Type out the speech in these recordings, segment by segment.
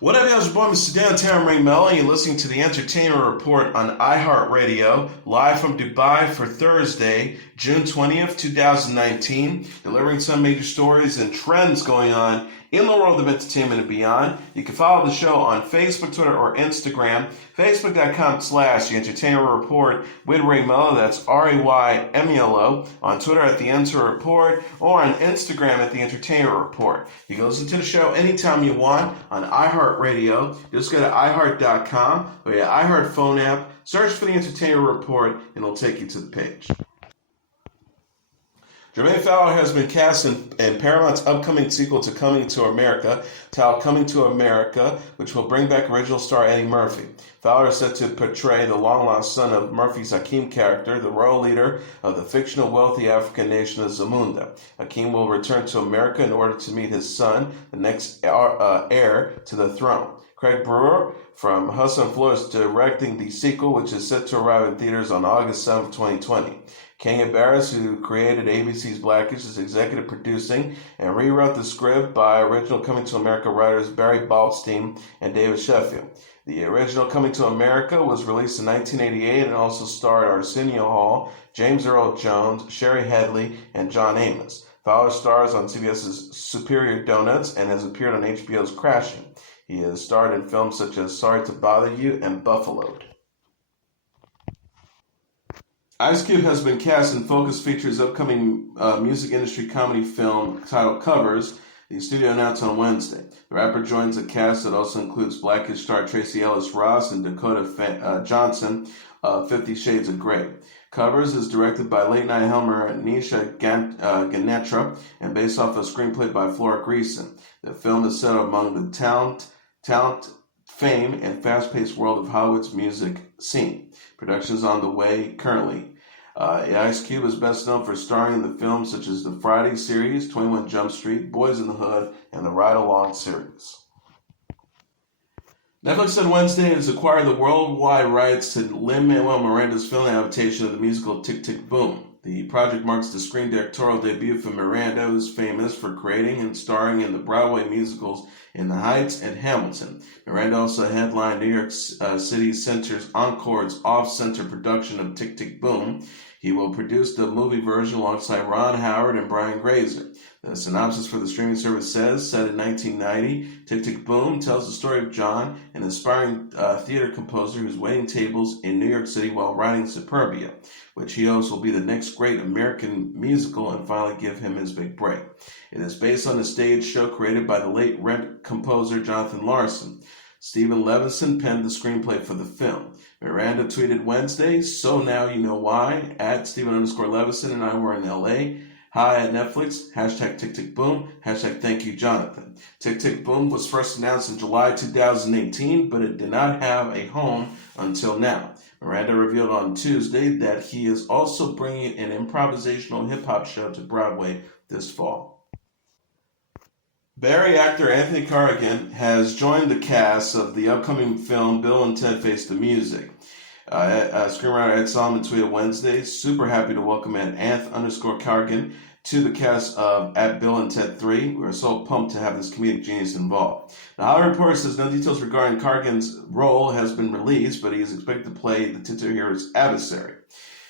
What up, y'all? It's your boy, Mr. Downtown Ray Melo, and you're listening to the Entertainment Report on iHeartRadio, live from Dubai for Thursday, June 20th, 2019, delivering some major stories and trends going on in the world of entertainment and beyond. You can follow the show on Facebook, Twitter, or Instagram. Facebook.com/The Entertainment Report with Ray Melo, that's RAYMELO. On Twitter at The Enter Report, or on Instagram at The Entertainment Report. You can listen to the show anytime you want on iHeartRadio. Just go to iHeart.com or your iHeart phone app, search for The Entertainment Report, and it'll take you to the page. Jermaine Fowler has been cast in Paramount's upcoming sequel to Coming to America, titled Coming to America, which will bring back original star Eddie Murphy. Fowler is set to portray the long-lost son of Murphy's Hakeem character, the royal leader of the fictional wealthy African nation of Zamunda. Hakeem will return to America in order to meet his son, the next heir to the throne. Craig Brewer from Hustle and Flow is directing the sequel, which is set to arrive in theaters on August 7th, 2020. Kenya Barris, who created ABC's Blackish, is executive producing and rewrote the script by original Coming to America writers Barry Baltstein and David Sheffield. The original Coming to America was released in 1988 and also starred Arsenio Hall, James Earl Jones, Sherry Headley, and John Amos. Fowler stars on CBS's Superior Donuts and has appeared on HBO's Crashing. He has starred in films such as Sorry to Bother You and Buffaloed. Ice Cube has been cast in Focus Features' upcoming music industry comedy film titled Covers. The studio announced on Wednesday. The rapper joins a cast that also includes Blackish star Tracee Ellis Ross and Dakota Johnson of 50 Shades of Grey. Covers is directed by late-night Helmer Nisha Ganetra and based off a screenplay by Flora Greason. The film is set among the talent, fame, and fast-paced world of Hollywood's music scene. Production's on the way currently. Ice Cube is best known for starring in the films such as the Friday series, 21 Jump Street, Boys in the Hood, and the Ride Along series. Netflix said Wednesday it has acquired the worldwide rights to Lin-Manuel Miranda's film adaptation of the musical Tick, Tick, Boom. The project marks the screen directorial debut for Miranda, who is famous for creating and starring in the Broadway musicals In the Heights and Hamilton. Miranda also headlined New York City Center's Encore's off-center production of Tick, Tick, Boom. He will produce the movie version alongside Ron Howard and Brian Grazer. The synopsis for the streaming service says, set in 1990, Tick, Tick, Boom tells the story of John, an aspiring theater composer who's waiting tables in New York City while writing Superbia, which he hopes will be the next great American musical and finally give him his big break. It is based on a stage show created by the late Rent composer Jonathan Larson. Stephen Levinson penned the screenplay for the film. Miranda tweeted Wednesday, so now you know why, at Stephen_Levinson and I were in LA. Hi at Netflix, hashtag Tick Tick Boom, hashtag Thank You Jonathan. Tick Tick Boom was first announced in July 2018, but it did not have a home until now. Miranda revealed on Tuesday that he is also bringing an improvisational hip-hop show to Broadway this fall. Barry actor Anthony Carrigan has joined the cast of the upcoming film Bill and Ted Face the Music. Screenwriter Ed Solomon tweeted Wednesday, super happy to welcome Anth_Carrigan to the cast of At Bill and Ted 3. We're so pumped to have this comedic genius involved. The Hollywood Reporter says no details regarding Carrigan's role has been released, but he is expected to play the titular hero's adversary.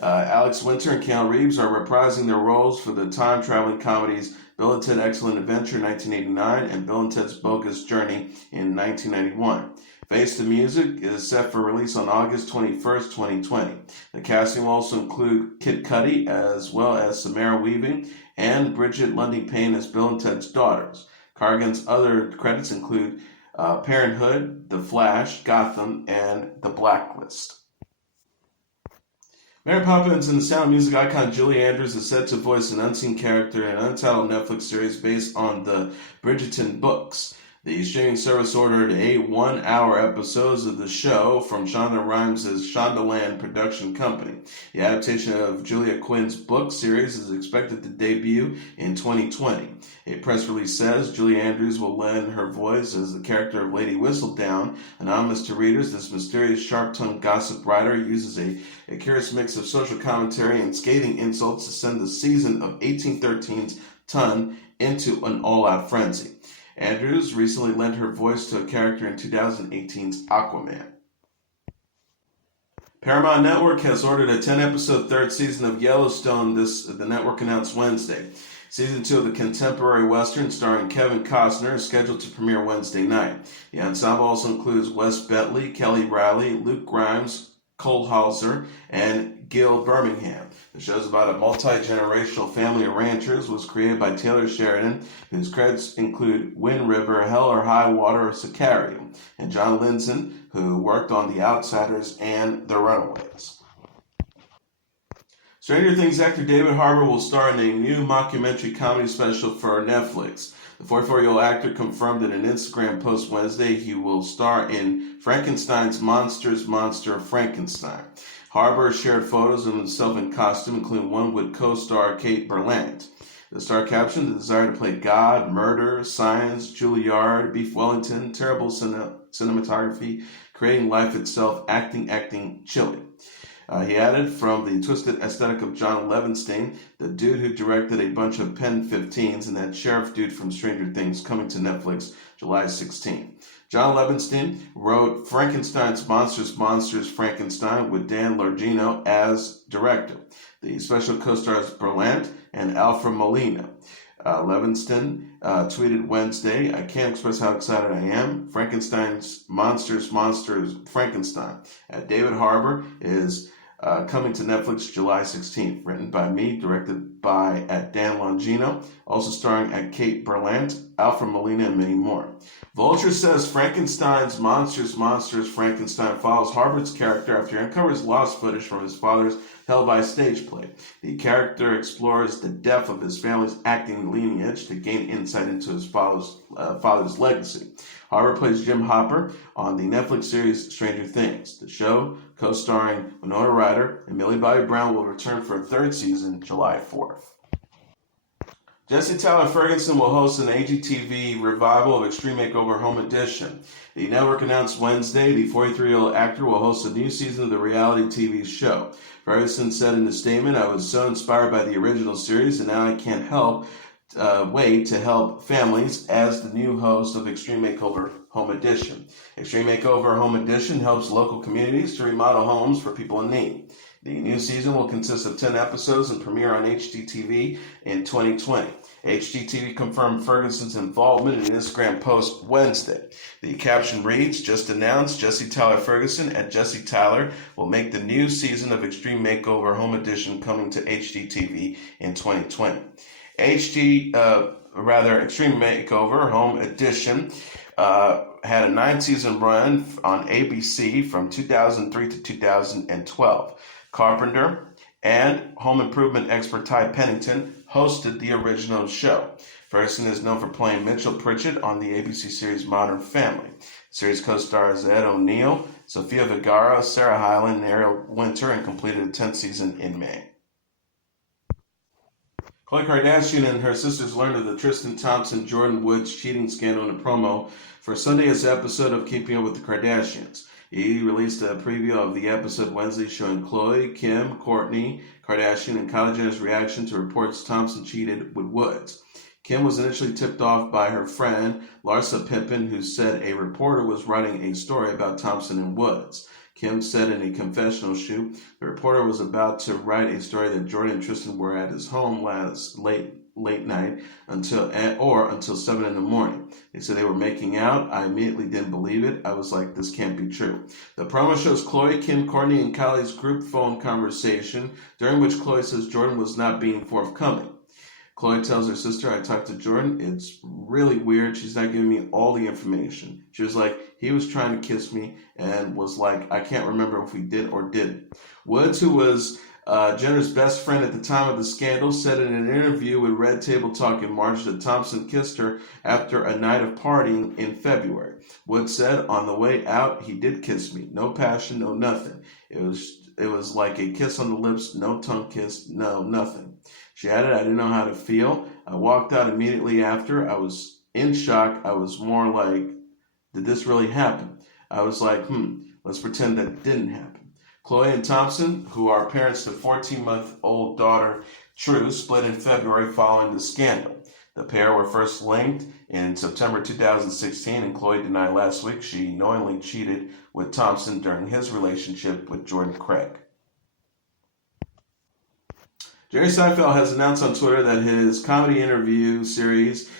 Alex Winter and Keanu Reeves are reprising their roles for the time-traveling comedies Bill and Ted Excellent Adventure 1989 and Bill and Ted's Bogus Journey in 1991. Face the Music is set for release on August 21st, 2020. The casting will also include Kid Cudi as well as Samara Weaving and Bridget Lundy Payne as Bill and Ted's daughters. Carrigan's other credits include Parenthood, The Flash, Gotham, and The Blacklist. Mary Poppins and the Sound of Music icon Julie Andrews is set to voice an unseen character in an untitled Netflix series based on the Bridgerton books. The streaming service ordered 8 one-hour episodes of the show from Shonda Rhimes' Shondaland production company. The adaptation of Julia Quinn's book series is expected to debut in 2020. A press release says Julie Andrews will lend her voice as the character of Lady Whistledown. Anonymous to readers, this mysterious, sharp-tongued gossip writer uses a curious mix of social commentary and scathing insults to send the season of 1813's Ton into an all-out frenzy. Andrews recently lent her voice to a character in 2018's Aquaman. Paramount Network has ordered a 10-episode third season of Yellowstone, the network announced Wednesday. Season 2 of the contemporary western starring Kevin Costner is scheduled to premiere Wednesday night. The ensemble also includes Wes Bentley, Kelly Riley, Luke Grimes, Cole Hauser, and Gil Birmingham. The show is about a multi-generational family of ranchers. Was created by Taylor Sheridan, whose credits include Wind River, Hell or High Water, Sicario, and John Linson, who worked on The Outsiders and The Runaways. Stranger Things actor David Harbour will star in a new mockumentary comedy special for Netflix. The 44-year-old actor confirmed in an Instagram post Wednesday he will star in Frankenstein's Monster's Monster Frankenstein. Harbour shared photos of himself in costume, including one with co-star Kate Berlant. The star captioned the desire to play God, murder, science, Juilliard, Beef Wellington, terrible cinematography, creating life itself, acting, chilling. He added, from the twisted aesthetic of John Levinstein, the dude who directed a bunch of Pen 15s, and that sheriff dude from Stranger Things, coming to Netflix July 16. John Levinstein wrote Frankenstein's Monsters Frankenstein with Dan Largino as director. The special co-stars Berlant and Alfred Molina. Levinstein tweeted Wednesday, "I can't express how excited I am. Frankenstein's Monsters Frankenstein." David Harbour is coming to Netflix July 16th. Written by me, directed by Dan Longino, also starring Kate Berlant, Alfred Molina, and many more. Vulture says Frankenstein's Monsters Frankenstein follows Harbour's character after he uncovers lost footage from his father's televised stage play. The character explores the depth of his family's acting lineage to gain insight into his father's legacy. Harbour plays Jim Hopper on the Netflix series Stranger Things. The show, co-starring Winona Ryder and Millie Bobby Brown, will return for a third season July 4th. Tyler Ferguson will host an HGTV revival of Extreme Makeover Home Edition. The network announced Wednesday the 43-year-old actor will host a new season of the reality TV show. Ferguson said in a statement, "I was so inspired by the original series, and now I can't wait to help families as the new host of Extreme Makeover Home Edition. Extreme Makeover Home Edition helps local communities to remodel homes for people in need. The new season will consist of 10 episodes and premiere on HGTV in 2020. HGTV confirmed Ferguson's involvement in an Instagram post Wednesday. The caption reads, "Just announced Jesse Tyler Ferguson at Jesse Tyler will make the new season of Extreme Makeover Home Edition coming to HGTV in 2020. Extreme Makeover Home Edition had a 9-season run on ABC from 2003 to 2012. Carpenter and home improvement expert Ty Pennington hosted the original show. Ferguson is known for playing Mitchell Pritchett on the ABC series Modern Family. The series co-stars Ed O'Neill, Sofia Vergara, Sarah Hyland, and Ariel Winter, and completed a 10th season in May. Khloe Kardashian and her sisters learned of the Tristan Thompson, Jordyn Woods cheating scandal in a promo for Sunday's episode of Keeping Up with the Kardashians. He released a preview of the episode Wednesday showing Khloe, Kim, Kourtney Kardashian, and Kylie Jenner's reaction to reports Thompson cheated with Woods. Kim was initially tipped off by her friend Larsa Pippen, who said a reporter was writing a story about Thompson and Woods. Kim said in a confessional shoot, the reporter was about to write a story that Jordyn and Tristan were at his home last late night until 7 in the morning. They said they were making out. I immediately didn't believe it. I was like, this can't be true. The promo shows Khloe, Kim, Kourtney, and Kylie's group phone conversation, during which Khloe says Jordyn was not being forthcoming. Khloe tells her sister, "I talked to Jordyn. It's really weird. She's not giving me all the information." She was like, "He was trying to kiss me," and was like, "I can't remember if we did or didn't." Woods, who was Jenner's best friend at the time of the scandal, said in an interview with Red Table Talk in March that Thompson kissed her after a night of partying in February. Woods said, "On the way out, he did kiss me. No passion, no nothing. It was like a kiss on the lips, no tongue kiss, no nothing." She added, "I didn't know how to feel. I walked out immediately after. I was in shock. I was more like, did this really happen? I was like, let's pretend that didn't happen." Khloe and Thompson, who are parents to 14-month-old daughter True, split in February following the scandal. The pair were first linked In September 2016, and Chloe denied last week, she knowingly cheated with Thompson during his relationship with Jordan Craig. Jerry Seinfeld has announced on Twitter that his comedy interview series,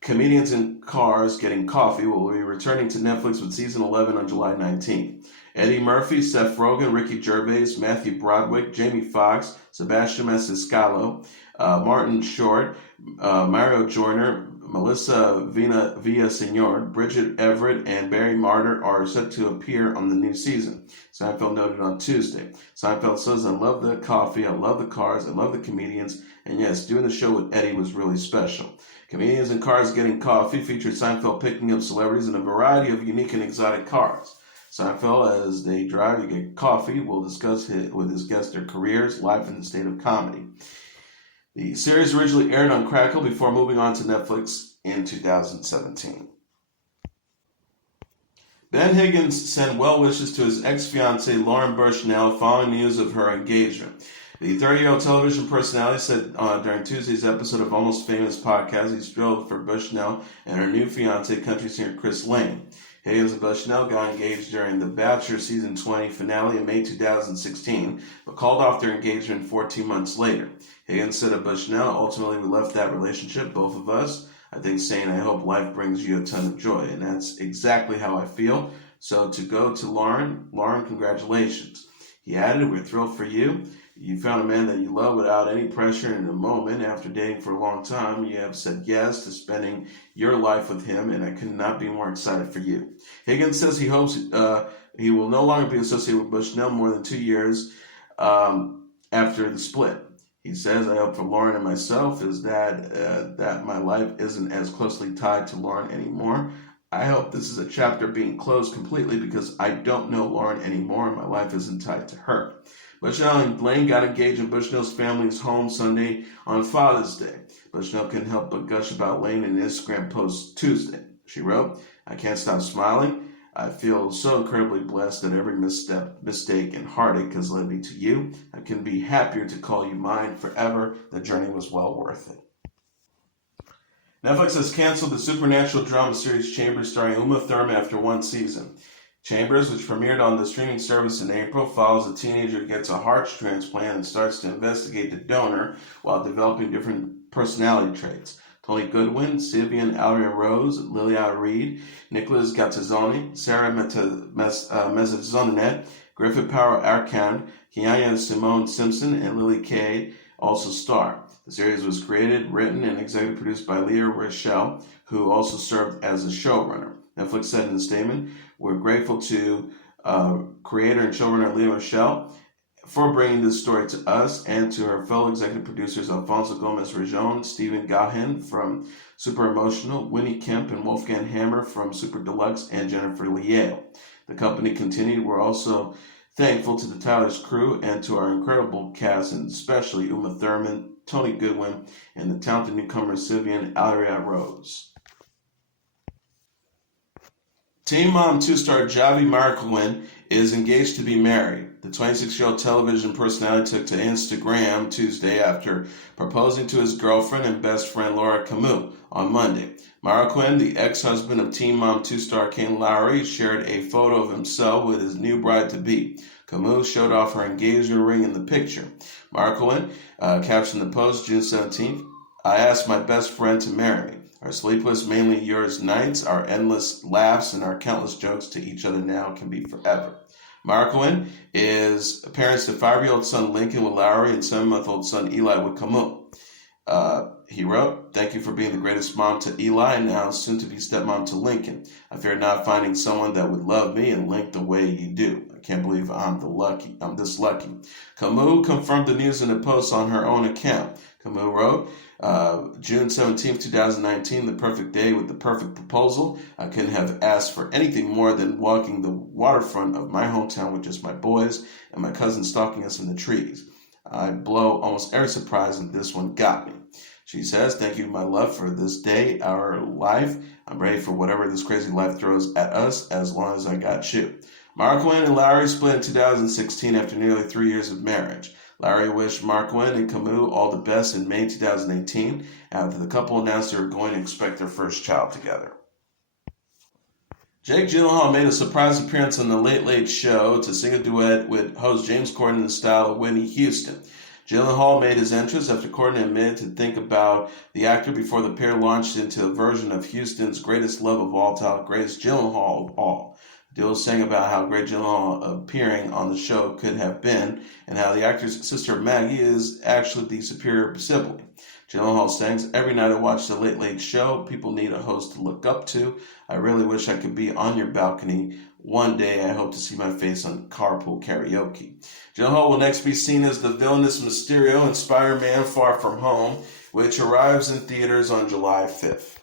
Comedians in Cars Getting Coffee, will be returning to Netflix with season 11 on July 19th. Eddie Murphy, Seth Rogen, Ricky Gervais, Matthew Broderick, Jamie Foxx, Sebastian Maniscalco, Martin Short, Mario Joyner, Melissa Villaseñor, Bridget Everett, and Barry Martyr are set to appear on the new season, Seinfeld noted on Tuesday. Seinfeld says, "I love the coffee, I love the cars, I love the comedians, and yes, doing the show with Eddie was really special." Comedians in Cars Getting Coffee featured Seinfeld picking up celebrities in a variety of unique and exotic cars. Seinfeld, as they drive to get coffee, will discuss with his guests their careers, life, and the state of comedy. The series originally aired on Crackle before moving on to Netflix in 2017. Ben Higgins sent well wishes to his ex-fiancée Lauren Bushnell following news of her engagement. The 30-year-old television personality said during Tuesday's episode of Almost Famous podcast he's thrilled for Bushnell and her new fiancé, country singer Chris Lane. Higgins and Bushnell got engaged during The Bachelor Season 20 finale in May 2016, but called off their engagement 14 months later. Higgins said of Bushnell, "Ultimately, we left that relationship, both of us. I think saying, I hope life brings you a ton of joy, and that's exactly how I feel. So to go to Lauren, congratulations." He added, "We're thrilled for you. You found a man that you love without any pressure in a moment. After dating for a long time, you have said yes to spending your life with him, and I could not be more excited for you." Higgins says he hopes he will no longer be associated with Bushnell more than 2 years after the split. He says, "I hope for Lauren and myself is that my life isn't as closely tied to Lauren anymore. I hope this is a chapter being closed completely because I don't know Lauren anymore and my life isn't tied to her." Bushnell and Lane got engaged in Bushnell's family's home Sunday on Father's Day. Bushnell couldn't help but gush about Lane in an Instagram post Tuesday. She wrote, "I can't stop smiling. I feel so incredibly blessed that every misstep, mistake, and heartache has led me to you. I can be happier to call you mine forever. The journey was well worth it." Netflix has canceled the supernatural drama series Chambers starring Uma Thurman after one season. Chambers, which premiered on the streaming service in April, follows a teenager who gets a heart transplant and starts to investigate the donor while developing different personality traits. Tony Goodwin, Sylvian Alria Rose, Lilia Reed, Nicholas Gattazzoni, Sarah Mezzonet, Griffith Power Arkan, Kianya Simone Simpson, and Lily Kay also star. The series was created, written, and executive produced by Leah Rochelle, who also served as a showrunner. Netflix said in a statement, "We're grateful to creator and showrunner Leah Rochelle for bringing this story to us and to her fellow executive producers Alfonso Gomez-Rejon, Stephen Gahan from Super Emotional, Winnie Kemp and Wolfgang Hammer from Super Deluxe, and Jennifer Liao." The company continued, "We're also thankful to the Tyler's crew and to our incredible cast, and especially Uma Thurman, Tony Goodwin, and the talented newcomer Sylvian Alria Rose." Teen Mom 2 star Javi Marroquin is engaged to be married. The 26-year-old television personality took to Instagram Tuesday after proposing to his girlfriend and best friend Laura Camus on Monday. Marroquin, the ex-husband of Teen Mom 2 star Kane Lowry, shared a photo of himself with his new bride-to-be. Camus showed off her engagement ring in the picture. Marroquin captioned the post June 17th, "I asked my best friend to marry me. Our sleepless, mainly yours nights, our endless laughs, and our countless jokes to each other now can be forever." Marroquin is parents to 5-year-old son Lincoln with Lowry and 7-month-old son Eli with Camus. He wrote, "Thank you for being the greatest mom to Eli and now soon to be stepmom to Lincoln. I fear not finding someone that would love me and Link the way you do. I can't believe I'm this lucky." Camus confirmed the news in a post on her own account. Camus wrote, June 17, 2019, the perfect day with the perfect proposal. I couldn't have asked for anything more than walking the waterfront of my hometown with just my boys and my cousins stalking us in the trees. I blow almost every surprise, and this one got me. She says, "Thank you, my love, for this day, our life. I'm ready for whatever this crazy life throws at us as long as I got you." Marroquin and Lowry split in 2016 after nearly 3 years of marriage. Larry wished Marquand and Camus all the best in May 2018 after the couple announced they were going to expect their first child together. Jake Gyllenhaal made a surprise appearance on The Late Late Show to sing a duet with host James Corden in the style of Whitney Houston. Gyllenhaal made his entrance after Corden admitted to think about the actor before the pair launched into a version of Houston's Greatest Love of All titled Greatest Gyllenhaal of All. The duo sang about how great Gyllenhaal appearing on the show could have been and how the actor's sister Maggie is actually the superior sibling. Gyllenhaal sings, "Every night I watch The Late Late Show, people need a host to look up to. I really wish I could be on your balcony. One day I hope to see my face on Carpool Karaoke." Gyllenhaal will next be seen as the villainous Mysterio in Spider-Man Far From Home, which arrives in theaters on July 5th.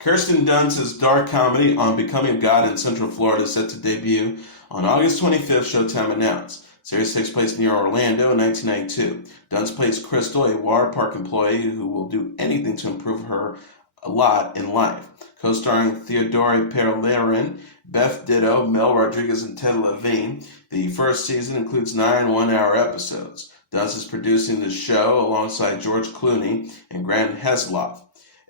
Kirsten Dunst's dark comedy On Becoming a God in Central Florida is set to debut on August 25th, Showtime announced. The series takes place near Orlando in 1992. Dunst plays Crystal, a water park employee who will do anything to improve her lot in life. Co-starring Theodore Perlerin, Beth Ditto, Mel Rodriguez, and Ted Levine, the first season includes 9 one-hour episodes. Dunst is producing the show alongside George Clooney and Grant Heslov.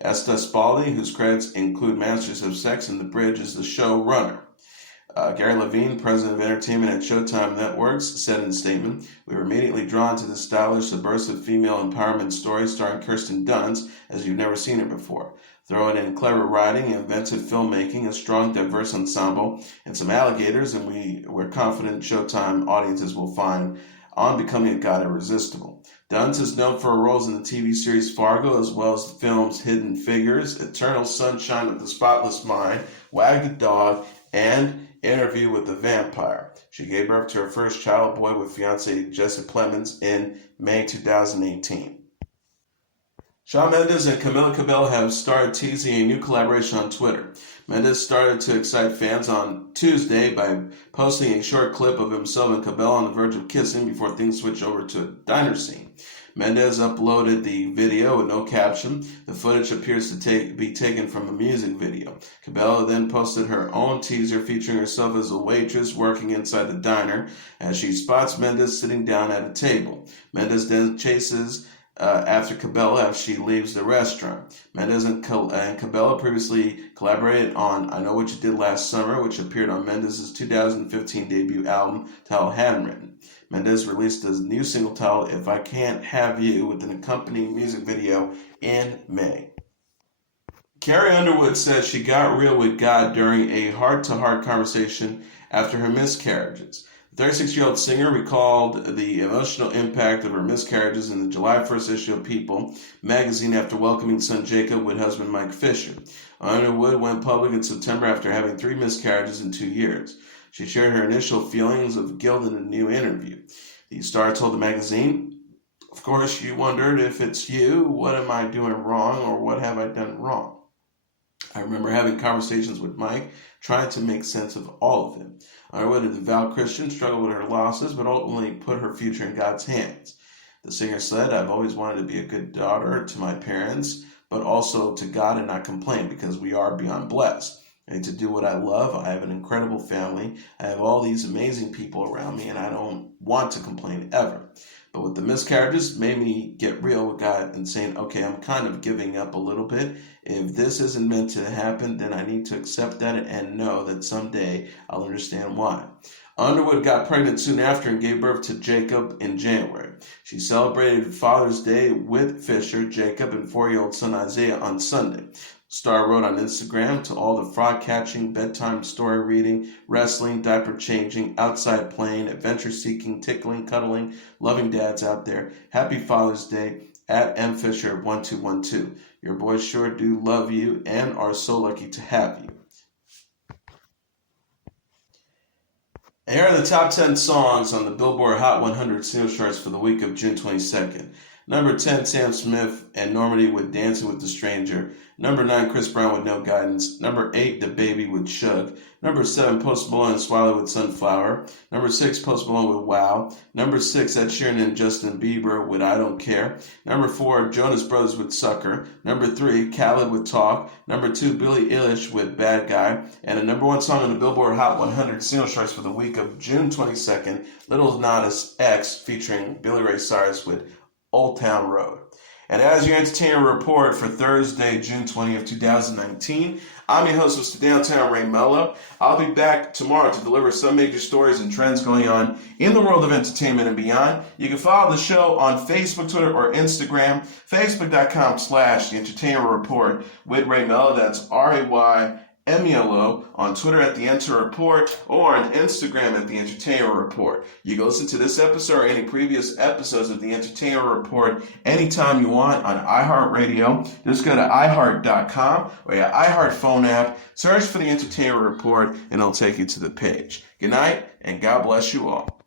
Esta Spalding, whose credits include Masters of Sex and The Bridge, is the showrunner. Gary Levine, president of entertainment at Showtime Networks, said in a statement, "We were immediately drawn to the stylish, subversive female empowerment story starring Kirsten Dunst as you've never seen her before. Throw in clever writing, inventive filmmaking, a strong, diverse ensemble, and some alligators, and we're confident Showtime audiences will find On Becoming a God irresistible." Dunst is known for her roles in the TV series Fargo, as well as the films Hidden Figures, Eternal Sunshine of the Spotless Mind, Wag the Dog, and Interview with the Vampire. She gave birth to her first child, a boy, with fiancé Jesse Plemons in May 2018. Shawn Mendes and Camila Cabello have started teasing a new collaboration on Twitter. Mendes started to excite fans on Tuesday by posting a short clip of himself and Cabello on the verge of kissing before things switch over to a diner scene. Mendes uploaded the video with no caption. The footage appears to be taken from a music video. Cabello then posted her own teaser featuring herself as a waitress working inside the diner as she spots Mendes sitting down at a table. Mendes then chases after Cabello as she leaves the restaurant. Mendes and Cabello previously collaborated on I Know What You Did Last Summer, which appeared on Mendes' 2015 debut album titled Handwritten. Mendes released a new single titled If I Can't Have You with an accompanying music video in May. Carrie Underwood says she got real with God during a heart-to-heart conversation after her miscarriages. The 36-year-old singer recalled the emotional impact of her miscarriages in the July 1st issue of People magazine after welcoming son Jacob with husband Mike Fisher. Underwood went public in September after having 3 miscarriages in 2 years. She shared her initial feelings of guilt in a new interview. The Star told the magazine, "Of course, you wondered if it's you, what am I doing wrong, or what have I done wrong? I remember having conversations with Mike, trying to make sense of all of it. Underwood, a devout Christian, struggled with her losses, but ultimately put her future in God's hands." The singer said, "I've always wanted to be a good daughter to my parents, but also to God and not complain because we are beyond blessed. I need to do what I love. I have an incredible family. I have all these amazing people around me, and I don't want to complain ever. But with the miscarriages, it made me get real with God and saying, okay, I'm kind of giving up a little bit. If this isn't meant to happen, then I need to accept that and know that someday I'll understand why." Underwood got pregnant soon after and gave birth to Jacob in January. She celebrated Father's Day with Fisher, Jacob, and 4-year-old son Isaiah on Sunday. Star wrote on Instagram, "To all the frog catching, bedtime story reading, wrestling, diaper changing, outside playing, adventure seeking, tickling, cuddling, loving dads out there, happy Father's Day at mfisher1212. Your boys sure do love you and are so lucky to have you." And here are the top 10 songs on the Billboard Hot 100 single charts for the week of June 22nd. Number 10, Sam Smith and Normandy with Dancing with the Stranger. Number 9, Chris Brown with No Guidance. Number 8, DaBaby with Chug. Number 7, Post Malone and Swiley with Sunflower. Number 6, Post Malone with Wow. Number 6, Ed Sheeran and Justin Bieber with I Don't Care. Number 4, Jonas Brothers with Sucker. Number 3, Khaled with Talk. Number 2, Billie Eilish with Bad Guy. And the number 1 song on the Billboard Hot 100 single charts for the week of June 22nd, Lil Nas X featuring Billy Ray Cyrus with Old Town Road. And as your entertainment report for Thursday, June 20th, 2019, I'm your host, Mr. Downtown Ray Melo. I'll be back tomorrow to deliver some major stories and trends going on in the world of entertainment and beyond. You can follow the show on Facebook, Twitter, or Instagram, facebook.com/The Entertainment Report with Ray Melo. That's RAYMELO, on Twitter at The Enter Report, or on Instagram at The Entertainment Report. You can listen to this episode or any previous episodes of The Entertainment Report anytime you want on iHeartRadio. Just go to iHeart.com or your iHeart phone app, search for The Entertainment Report, and it'll take you to the page. Good night, and God bless you all.